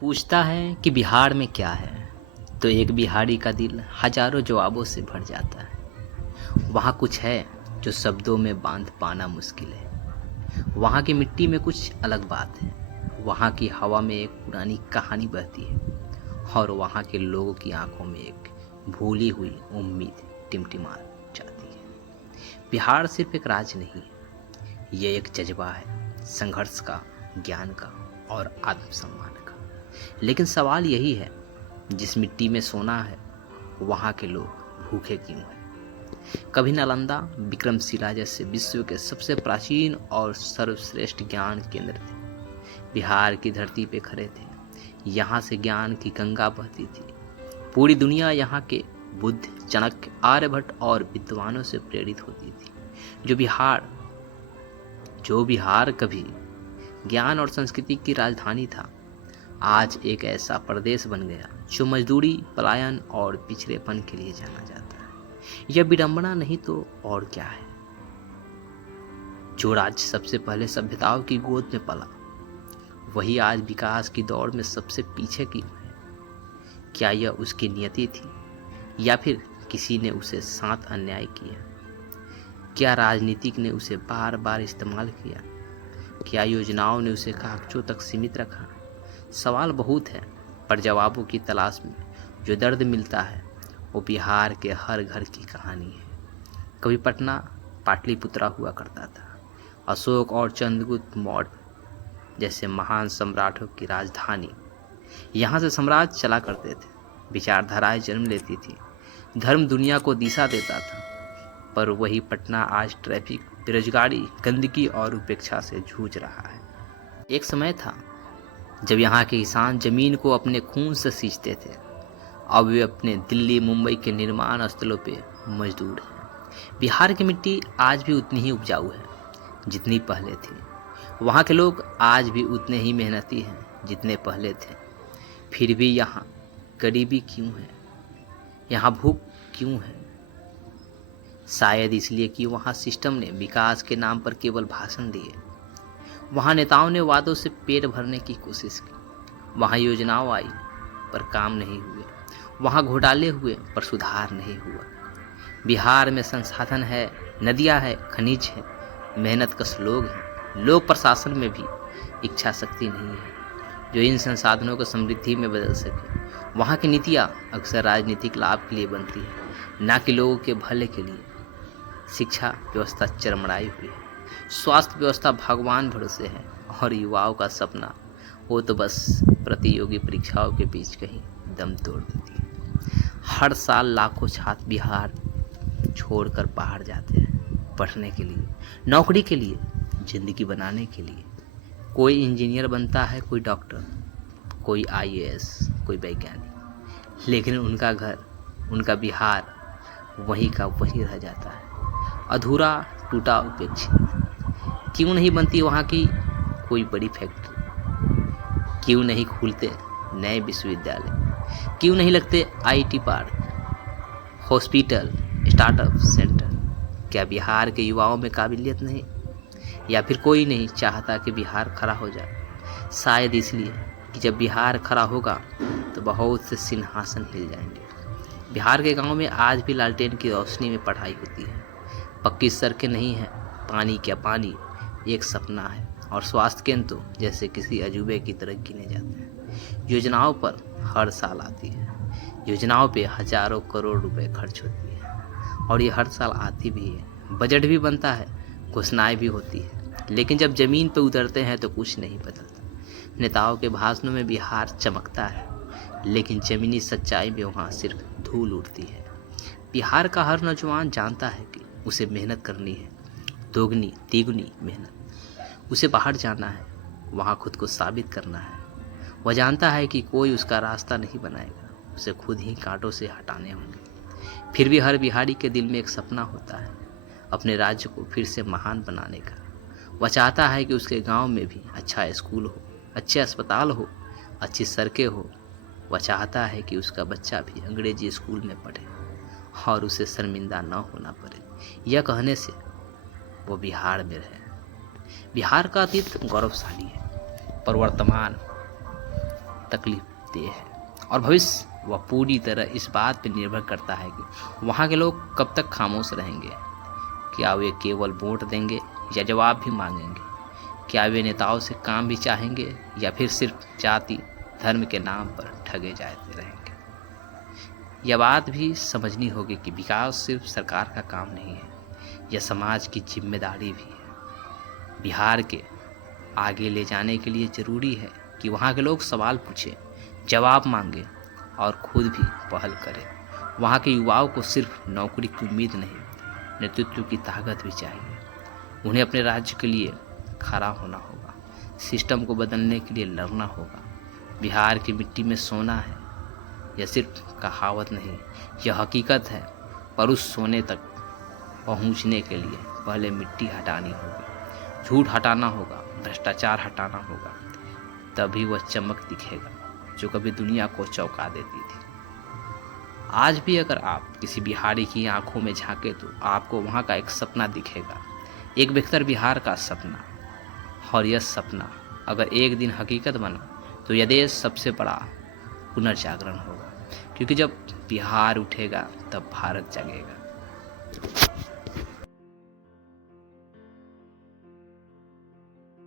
पूछता है कि बिहार में क्या है, तो एक बिहारी का दिल हजारों जवाबों से भर जाता है। वहाँ कुछ है जो शब्दों में बांध पाना मुश्किल है। वहाँ की मिट्टी में कुछ अलग बात है। वहाँ की हवा में एक पुरानी कहानी बहती है और वहाँ के लोगों की आंखों में एक भूली हुई उम्मीद टिमटिमा जाती है। बिहार सिर्फ एक राज्य नहीं है, ये एक जज्बा है, संघर्ष का, ज्ञान का और आत्मसम्मान का। लेकिन सवाल यही है, जिस मिट्टी में सोना है वहाँ के लोग भूखे क्यों हैं? कभी नालंदा, विक्रमशिला जैसे विश्व के सबसे प्राचीन और सर्वश्रेष्ठ ज्ञान केंद्र थे, बिहार की धरती पे खड़े थे। यहाँ से ज्ञान की गंगा बहती थी। पूरी दुनिया यहाँ के बुद्ध, चाणक्य, आर्यभट्ट और विद्वानों से प्रेरित होती थी। जो बिहार कभी ज्ञान और संस्कृति की राजधानी था, आज एक ऐसा प्रदेश बन गया जो मजदूरी, पलायन और पिछड़ेपन के लिए जाना जाता है। यह विडंबना नहीं तो और क्या है। जो राज्य सबसे पहले सभ्यताओं की गोद में पला, वही आज विकास की दौड़ में सबसे पीछे क्यों है? क्या यह उसकी नियति थी या फिर किसी ने उसे साथ अन्याय किया? क्या राजनीतिक ने उसे बार बार इस्तेमाल किया? क्या योजनाओं ने उसे कागजों तक सीमित रखा? सवाल बहुत है, पर जवाबों की तलाश में जो दर्द मिलता है वो बिहार के हर घर की कहानी है। कभी पटना पाटलिपुत्रा हुआ करता था। अशोक और चंद्रगुप्त मौर्य जैसे महान सम्राटों की राजधानी। यहाँ से साम्राज्य चला करते थे, विचारधाराएं जन्म लेती थी, धर्म दुनिया को दिशा देता था। पर वही पटना आज ट्रैफिक, बेरोजगारी, गंदगी और उपेक्षा से जूझ रहा है। एक समय था जब यहाँ के किसान जमीन को अपने खून से सींचते थे। अब वे अपने दिल्ली, मुंबई के निर्माण स्थलों पे मजदूर हैं। बिहार की मिट्टी आज भी उतनी ही उपजाऊ है जितनी पहले थी। वहाँ के लोग आज भी उतने ही मेहनती हैं जितने पहले थे। फिर भी यहाँ गरीबी क्यों है? यहाँ भूख क्यों है? शायद इसलिए कि वहाँ सिस्टम ने विकास के नाम पर केवल भाषण दिए। वहाँ नेताओं ने वादों से पेट भरने की कोशिश की। वहाँ योजनाओं आई पर काम नहीं हुए। वहाँ घोटाले हुए पर सुधार नहीं हुआ। बिहार में संसाधन है, नदियाँ है, खनिज है, मेहनत कश लोग हैं। लोक प्रशासन में भी इच्छा शक्ति नहीं है जो इन संसाधनों को समृद्धि में बदल सके। वहाँ की नीतियाँ अक्सर राजनीतिक लाभ के लिए बनती है, ना कि लोगों के भले के लिए। शिक्षा व्यवस्था चरमराई हुई है, स्वास्थ्य व्यवस्था भगवान भरोसे है और युवाओं का सपना वो तो बस प्रतियोगी परीक्षाओं के बीच कहीं दम तोड़ देती है। हर साल लाखों छात्र बिहार छोड़कर बाहर जाते हैं, पढ़ने के लिए, नौकरी के लिए, जिंदगी बनाने के लिए। कोई इंजीनियर बनता है, कोई डॉक्टर, कोई आईएएस, कोई वैज्ञानिक, लेकिन उनका घर, उनका बिहार वहीं का वहीं रह जाता है, अधूरा, टूटा, उपेक्षित। क्यों नहीं बनती वहाँ की कोई बड़ी फैक्ट्री? क्यों नहीं खुलते नए विश्वविद्यालय? क्यों नहीं लगते IT park, hospital, startup centre? क्या बिहार के युवाओं में काबिलियत नहीं, या फिर कोई नहीं चाहता कि बिहार खड़ा हो जाए? शायद इसलिए कि जब बिहार खड़ा होगा तो बहुत से सिंहासन हिल जाएंगे। बिहार के गांव में आज भी लालटेन की रोशनी में पढ़ाई होती है, पक्की सड़कें नहीं हैं, पानी क्या पानी एक सपना है, और स्वास्थ्य केंद्र तो जैसे किसी अजूबे की तरह गिने जाते हैं। योजनाओं पर हर साल आती है, योजनाओं पे हजारों करोड़ रुपए खर्च होती है और ये हर साल आती भी है। बजट भी बनता है, घोषणाएं भी होती है, लेकिन जब जमीन पर उतरते हैं तो कुछ नहीं बदलता। नेताओं के भाषणों में बिहार चमकता है, लेकिन जमीनी सच्चाई में वहाँ सिर्फ धूल उड़ती है। बिहार का हर नौजवान जानता है कि उसे मेहनत करनी है, दोगुनी तिगुनी मेहनत। उसे बाहर जाना है, वहाँ खुद को साबित करना है। वह जानता है कि कोई उसका रास्ता नहीं बनाएगा, उसे खुद ही कांटों से हटाने होंगे। फिर भी हर बिहारी के दिल में एक सपना होता है, अपने राज्य को फिर से महान बनाने का। वह चाहता है कि उसके गांव में भी अच्छा स्कूल हो, अच्छे अस्पताल हो, अच्छी सड़कें हो। वह चाहता है कि उसका बच्चा भी अंग्रेजी स्कूल में पढ़े और उसे शर्मिंदा न होना पड़े यह कहने से वो बिहार में रहे। बिहार का अतीत गौरवशाली है, पर वर्तमान तकलीफ देह है, और भविष्य वह पूरी तरह इस बात पर निर्भर करता है कि वहाँ के लोग कब तक खामोश रहेंगे। क्या वे केवल वोट देंगे या जवाब भी मांगेंगे? क्या वे नेताओं से काम भी चाहेंगे या फिर सिर्फ जाति धर्म के नाम पर ठगे जाते रहेंगे? यह बात भी समझनी होगी कि विकास सिर्फ सरकार का काम नहीं है, यह समाज की जिम्मेदारी भी है। बिहार के आगे ले जाने के लिए ज़रूरी है कि वहाँ के लोग सवाल पूछें, जवाब मांगें और खुद भी पहल करें। वहाँ के युवाओं को सिर्फ नौकरी की उम्मीद नहीं, नेतृत्व की ताकत भी चाहिए। उन्हें अपने राज्य के लिए खड़ा होना होगा, सिस्टम को बदलने के लिए लड़ना होगा। बिहार की मिट्टी में सोना है, यह सिर्फ कहावत नहीं, यह हकीकत है। पर उस सोने तक पहुंचने के लिए पहले मिट्टी हटानी होगी, झूठ हटाना होगा, भ्रष्टाचार हटाना होगा, तभी वह चमक दिखेगा जो कभी दुनिया को चौंका देती थी। आज भी अगर आप किसी बिहारी की आंखों में झांके तो आपको वहाँ का एक सपना दिखेगा, एक बेहतर बिहार का सपना। और यह सपना अगर एक दिन हकीकत बना तो यह देश सबसे बड़ा पुनर्जागरण होगा, क्योंकि जब बिहार उठेगा तब भारत जगेगा।